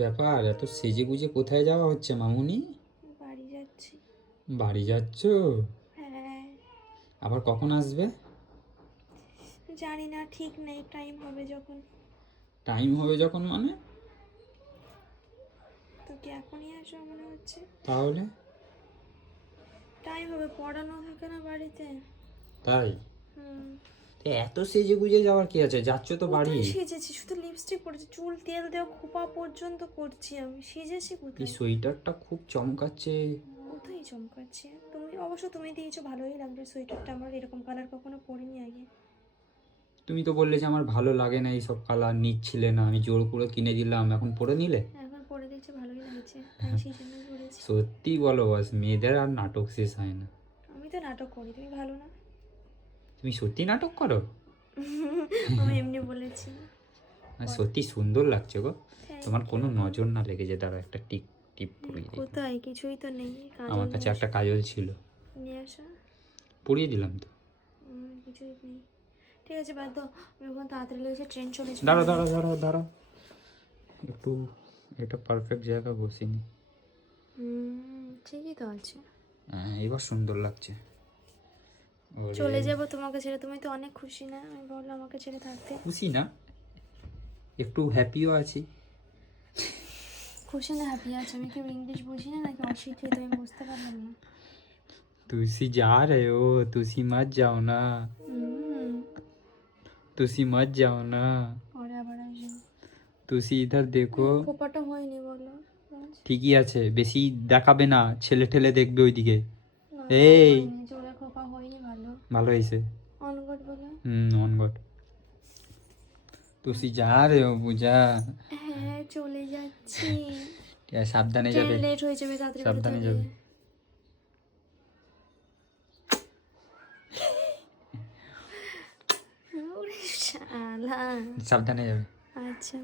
ব্যাপার, এত সেজে গুজে কোথায় যাওয়া হচ্ছে মামুনি? বাড়ি যাচ্ছি। বাড়ি যাচ্ছ? হ্যাঁ। আবার কখন আসবে? জানি না, ঠিক নেই, টাইম হবে যখন। টাইম হবে যখন মানে? তো কি এখনই আসবে মনে হচ্ছে? তাহলে? টাইম হবে, পড়ানো থাকে না বাড়িতে। তাই? হুম। তো এত সেজে গুজে যাওয়ার কি আছে, যাচ্ছ তো বাড়ি। কোথায় সেজেছি? শুধু লিপস্টিক পরেছি, চুল তেল দেওয়া খোপা পর্যন্ত করছি আমি, সেজেছি এই কোথায়? সোয়েটারটা খুব চমকাচ্ছে। কোথায় চমকাচ্ছে? তুমি অবশ্য তুমি দিয়েছো, ভালোই লাগছে সোয়েটারটা, আমার এরকম কালার কখনো পরিনি আগে। তুমি তো বললে যে আমার ভালো লাগে না এইসব কালার, নিচ্ছিলে না, আমি জোর করে কিনে দিলাম, এখন পরে নিলে। এখন পরে দেখছি ভালোই লাগছে, তাই সেই জন্যই পরেছি। সত্যি বলো বাস, মেয়েদের আর নাটক শেষ হয় না। আমি তো নাটক করি, তুমি ভালো না? তুমি সত্যি নাটক করো? আমি এমনি বলেছি। আর সত্যি সুন্দর লাগছে গো। তোমার থ্যাংক কোনো ইউ। নজর না লেগে যায়, দাঁড়াও একটা টিপ টিপ পরিয়ে দিই। কোথায়? কিছুই তো নেই। আমার কাছে একটা কাজল ছিল, নিয়ে আসা। পরিয়ে দিলাম তো। কিছুই নেই। ঠিক আছে, বাদ দাও। আমি এখন তাড়াতাড়ি লেগেছে, ট্রেন চলে যাবে। দাঁড়াও দাঁড়াও দাঁড়াও দাঁড়াও, একটু এটা পারফেক্ট জায়গা বসিনি। ঠিকই তো আছে। হ্যাঁ, এবার সুন্দর লাগছে। ওরে, চলে যাবো তোমাকে ছেড়ে, তুমি তো অনেক খুশি না আমি বললাম আমাকে ছেড়ে থাকতে? খুশি না, একটু হ্যাপিও আছি। খুশি না হ্যাপি আছে? আমি কেউ ইংলিশ বুঝি না নাকি অশিক্ষিত, আমি বুঝতে পারলাম না। तुसी जा रहे हो, तुसी मत जाओ ना, तुसी मत जाओ ना, পরে আবার আসবে। तुसी इधर देखो। খোপাটা হয়নি বলো। ঠিকই আছে, বেশি দেখাবে না, ছেলে ঠেলে দেখবে ওইদিকে। না, এই হয়নি, চোরে খোপা হয়নি। ভালো ভালো হয়েছে। অনগট বলো। On god. तुसी जा रहे हो पूजा। হ্যাঁ, চলে যাচ্ছি। ঠিক আছে, সাবধানে ট্রেন যাবে, লেট হয়ে যাবে, তাড়াতাড়ি বেরোতে সাবধানে হবে। যাবে। ওরে শালা। সাবধানে যাবে। আচ্ছা।